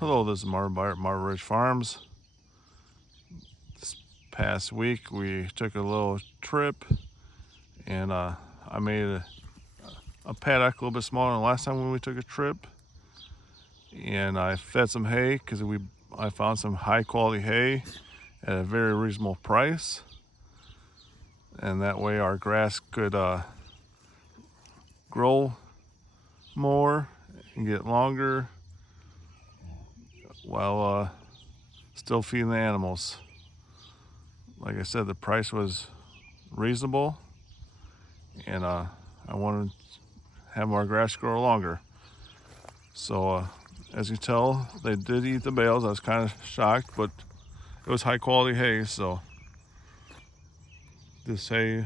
Hello, this is Marvin Byer at Marvin Ridge Farms. This past week we took a little trip and I made a paddock a little bit smaller than the last time when we took a trip. And I fed some hay because I found some high quality hay at a very reasonable price. And that way our grass could grow more and get longer while still feeding the animals. Like I said, the price was reasonable, and I wanted to have our grass grow longer. So as you tell, they did eat the bales. I was kind of shocked, but it was high quality hay. So this hay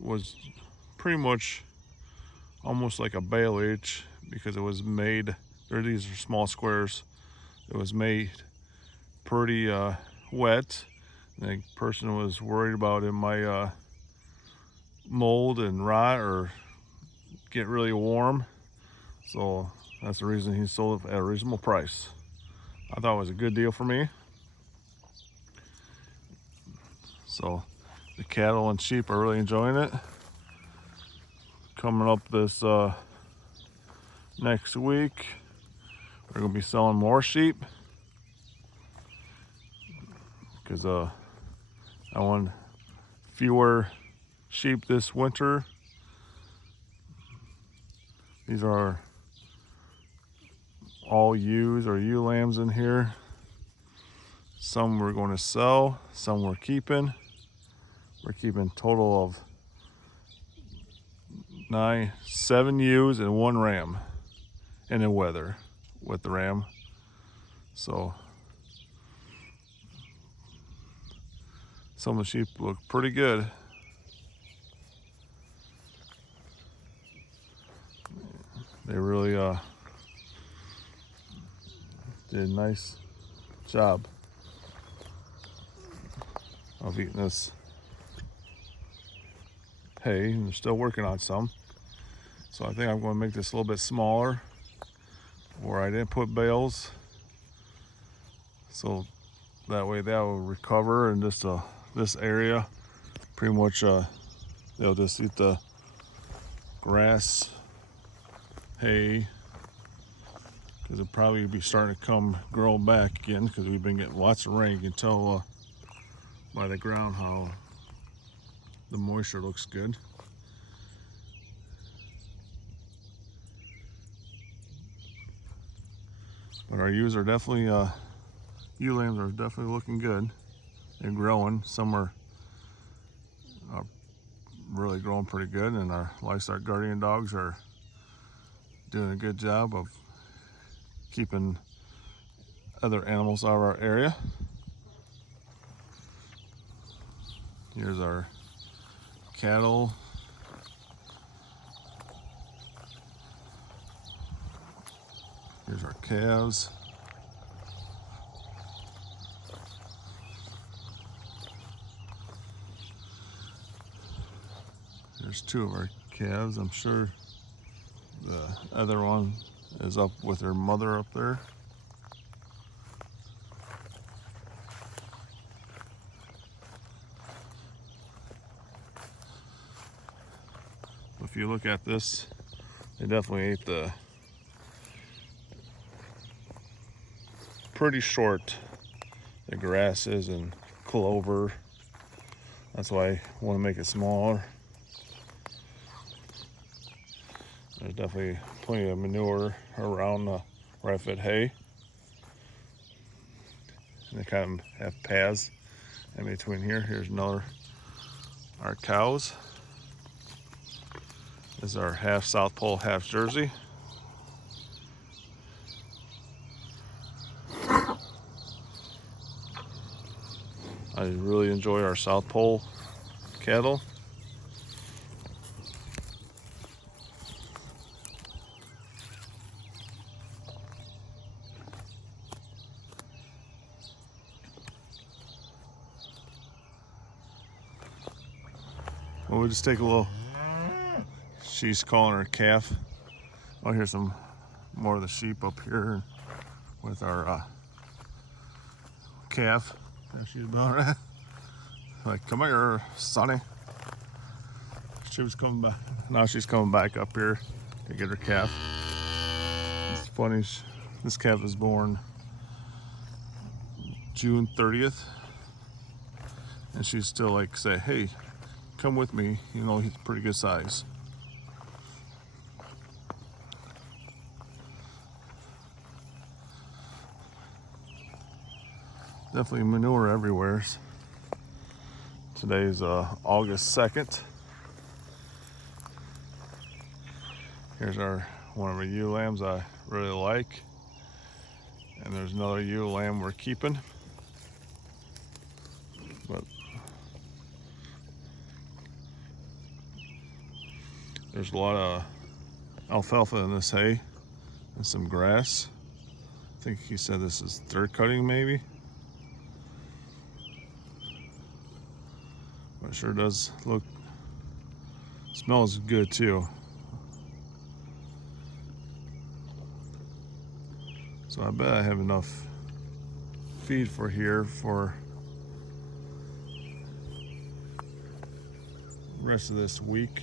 was pretty much almost like a baleage because it was made, these are small squares. It was made pretty wet. The person was worried about it might mold and rot or get really warm. So that's the reason he sold it at a reasonable price. I thought it was a good deal for me. So the cattle and sheep are really enjoying it. Coming up this next week, we're gonna be selling more sheep because I want fewer sheep this winter. These are all ewes or ewe lambs in here. Some we're going to sell, some we're keeping. We're keeping a total of 7 ewes and 1 ram in a wether with the ram. So some of the sheep look pretty good. They really did a nice job of eating this hay, and they're still working on some. So I think I'm going to make this a little bit smaller where I didn't put bales, so that way that will recover, and just this area pretty much they'll just eat the grass, hay, because it'll probably be starting to grow back again because we've been getting lots of rain. You can tell by the ground how the moisture looks good. But our ewes are definitely, ewe lambs are definitely looking good. They're growing. Some are really growing pretty good, and our livestock guardian dogs are doing a good job of keeping other animals out of our area. Here's our cattle. Here's our calves. There's 2 of our calves. I'm sure the other one is up with her mother up there. If you look at this, they definitely ate the pretty short, the grasses and clover. That's why I want to make it smaller. There's definitely plenty of manure around where I fed hay. And they kind of have paths in between here. Here's our cows. This is our half South Pole, half Jersey. I really enjoy our South Pole cattle. Well, we'll just take a little, she's calling her calf. Oh, here's some more of the sheep up here with our calf. There she's about it. Like, come here, Sonny. She was coming back. Now she's coming back up here to get her calf. It's funny. This calf was born June 30th. And she's still like, say, hey, come with me. You know, he's pretty good size. Definitely manure everywhere. Today's August 2nd. Here's one of our ewe lambs I really like. And there's another ewe lamb we're keeping. But there's a lot of alfalfa in this hay and some grass. I think he said this is third cutting maybe. But it sure does smells good too. So I bet I have enough feed for here for the rest of this week.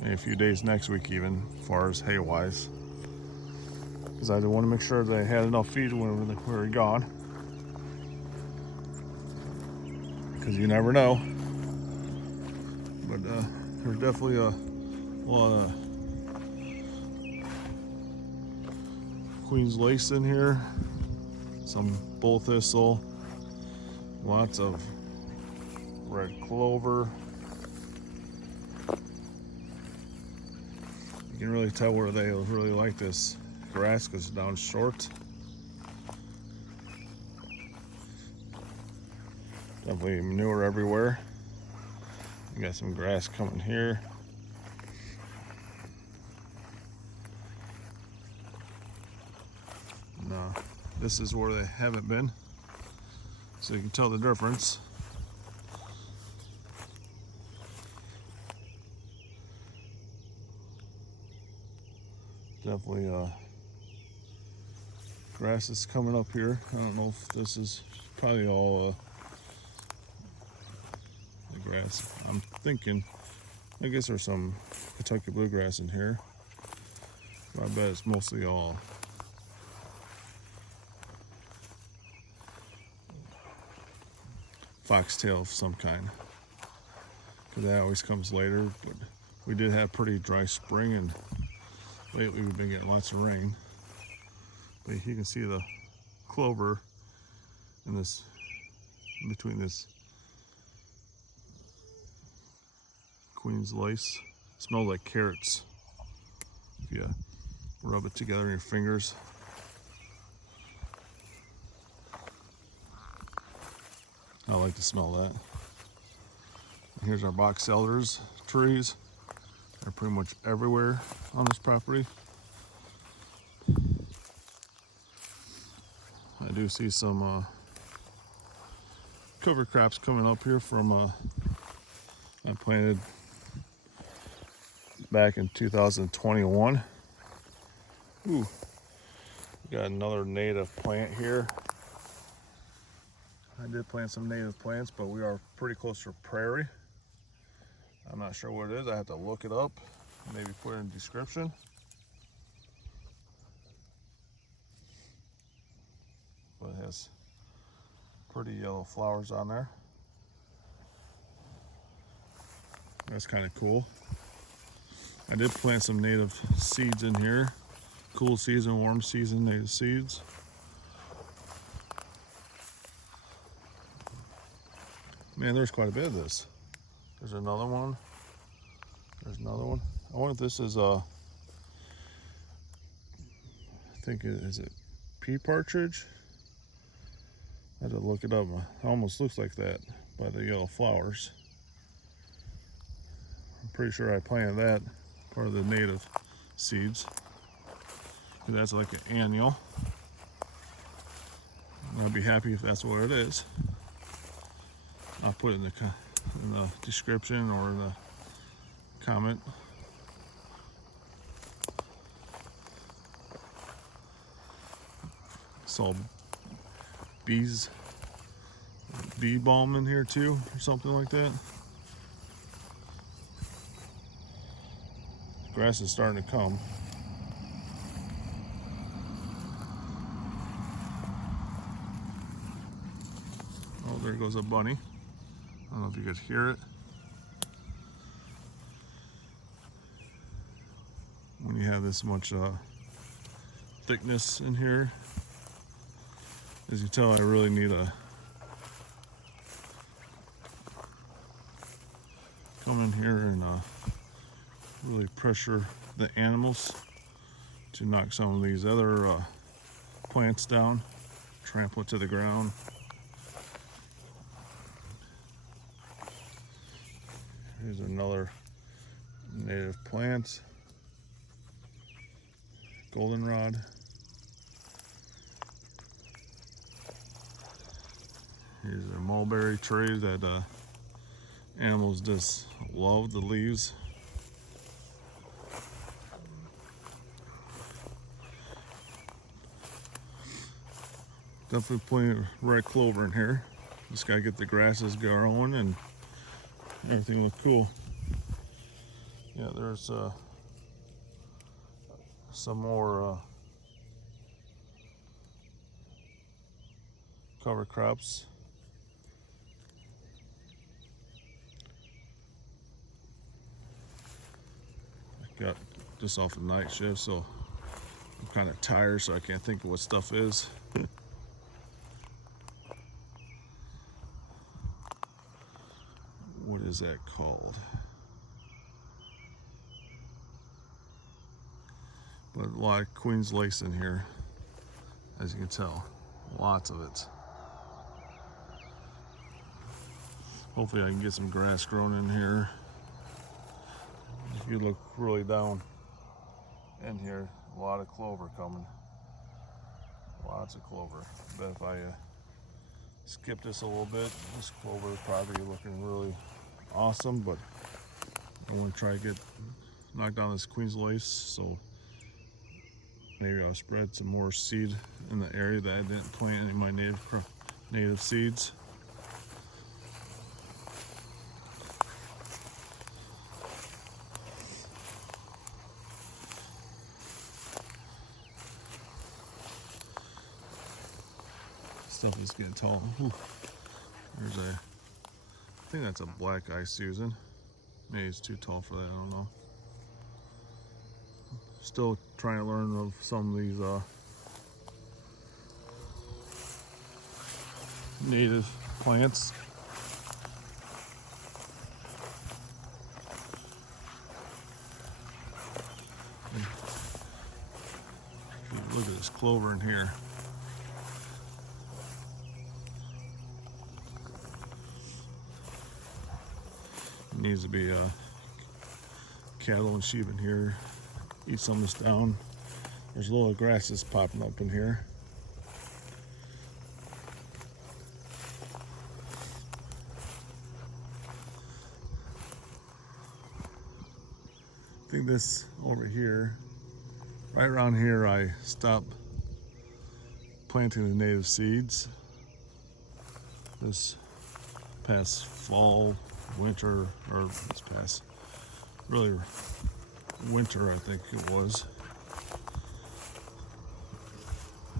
Maybe a few days next week even, as far as hay wise. Because I want to make sure that I had enough feed when we were gone. Because you never know. But there's definitely a lot of Queen's lace in here, some bull thistle, lots of red clover. You can really tell where they really like this grass because it's down short. Definitely manure everywhere. You got some grass coming here. No, this is where they haven't been, so you can tell the difference. Definitely grass is coming up here. I don't know if this is probably all the grass. I'm thinking, I guess there's some Kentucky bluegrass in here, but I bet it's mostly all foxtail of some kind, because that always comes later. But we did have pretty dry spring, and lately we've been getting lots of rain. But you can see the clover in this, between this Queen's lace. It smells like carrots if you rub it together in your fingers. I like to smell that. And here's our box elders trees. They're pretty much everywhere on this property. I do see some cover crops coming up here from I planted back in 2021. Ooh, we got another native plant here. I did plant some native plants, but we are pretty close to prairie. I'm not sure what it is. I have to look it up, maybe put it in the description. But it has pretty yellow flowers on there. That's kind of cool. I did plant some native seeds in here. Cool season, warm season native seeds. Man, there's quite a bit of this. There's another one. There's another one. I wonder if this is I think is it pea partridge? I had to look it up. It almost looks like that by the yellow flowers. I'm pretty sure I planted that, part of the native seeds. That's like an annual. I'd be happy if that's what it is. I'll put it in the description or in the comment. Saw bee balm in here too, or something like that. Grass is starting to come. Oh, there goes a bunny. I don't know if you could hear it. When you have this much thickness in here, as you tell, I really need to come in here and really pressure the animals to knock some of these other plants down, trample it to the ground. Here's another native plant, goldenrod. Here's a mulberry tree that animals just love the leaves. Definitely plenty of red clover in here. Just gotta get the grasses growing and everything look cool. Yeah, there's some more cover crops. I got just off a night shift, so I'm kind of tired, so I can't think of what stuff is. What is that called? But a lot of Queen's lace in here, as you can tell. Lots of it. Hopefully I can get some grass grown in here. If you look really down in here, a lot of clover coming. Lots of clover. But if I skip this a little bit, this clover is probably looking really awesome, but I want to try to knock down this Queen's lace, so maybe I'll spread some more seed in the area that I didn't plant any of my native seeds. Stuff is getting tall. Ooh. There's I think that's a black eye Susan. Maybe it's too tall for that, I don't know. Still trying to learn of some of these native plants. Look at this clover in here. It needs to be cattle and sheep in here. Eat some of this down. There's little grasses popping up in here. I think this over here, right around here, I stopped planting the native seeds. This past fall, winter, or this past really winter, I think it was.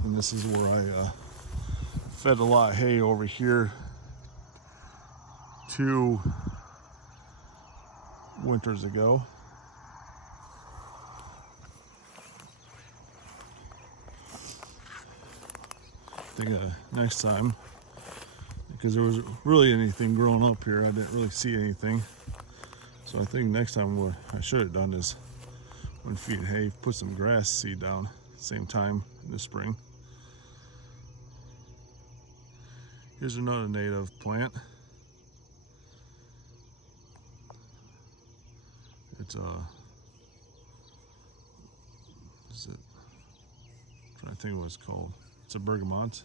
And this is where I fed a lot of hay over here 2 winters ago. I think next time, because there was really anything growing up here, I didn't really see anything. So I think next time what I should have done is when feeding hay, put some grass seed down same time in the spring. Here's another native plant. It's is it? I'm trying to think what it's called. It's a Bergamont.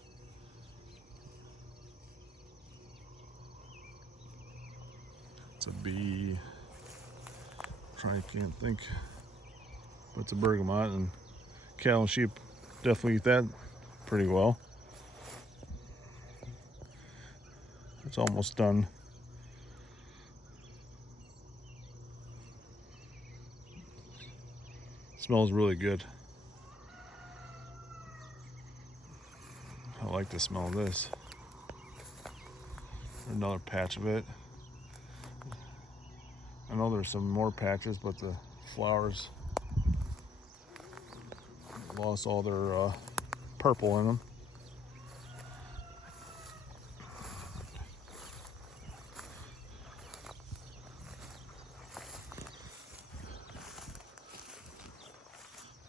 It's a bee. Can't think. But it's a Bergamont, and cattle and sheep definitely eat that pretty well. It's almost done. Smells really good. I like the smell of this. Another patch of it. I know there's some more patches, but the flowers lost all their purple in them.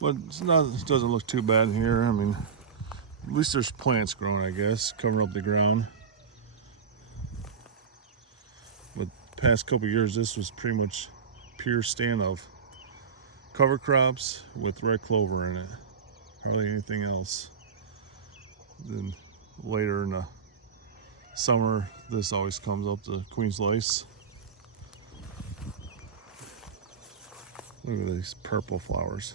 But it's not, it doesn't look too bad in here. I mean, at least there's plants growing, I guess, covering up the ground. But the past couple years, this was pretty much pure stand of cover crops with red clover in it. Hardly anything else. Then later in the summer, this always comes up, the Queen's Lace. Look at these purple flowers.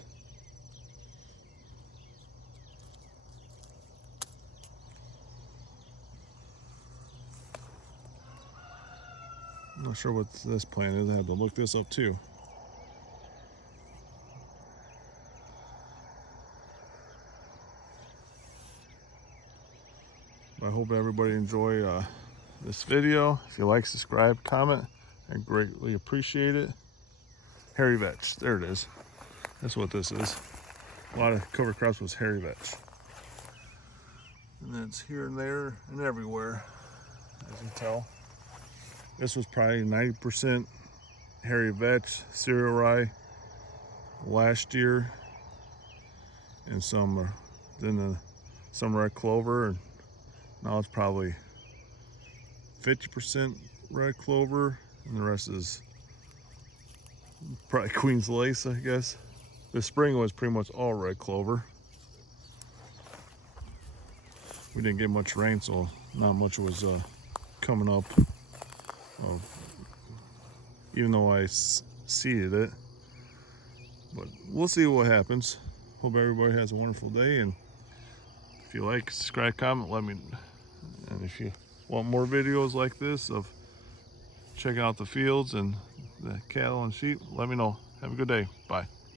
I'm not sure what this plant is. I had to look this up too. I hope everybody enjoy this video. If you like, subscribe, comment. I greatly appreciate it. Hairy vetch, there it is. That's what this is. A lot of cover crops was hairy vetch. And then it's here and there and everywhere, as you can tell. This was probably 90% hairy vetch, cereal rye last year, and some red clover, and now it's probably 50% red clover, and the rest is probably Queen's Lace, I guess. This spring was pretty much all red clover. We didn't get much rain, so not much was coming up. Even though I seeded it, but we'll see what happens. Hope everybody has a wonderful day, and if you like, subscribe, comment, let me know. And if you want more videos like this of checking out the fields and the cattle and sheep, let me know. Have a good day. Bye.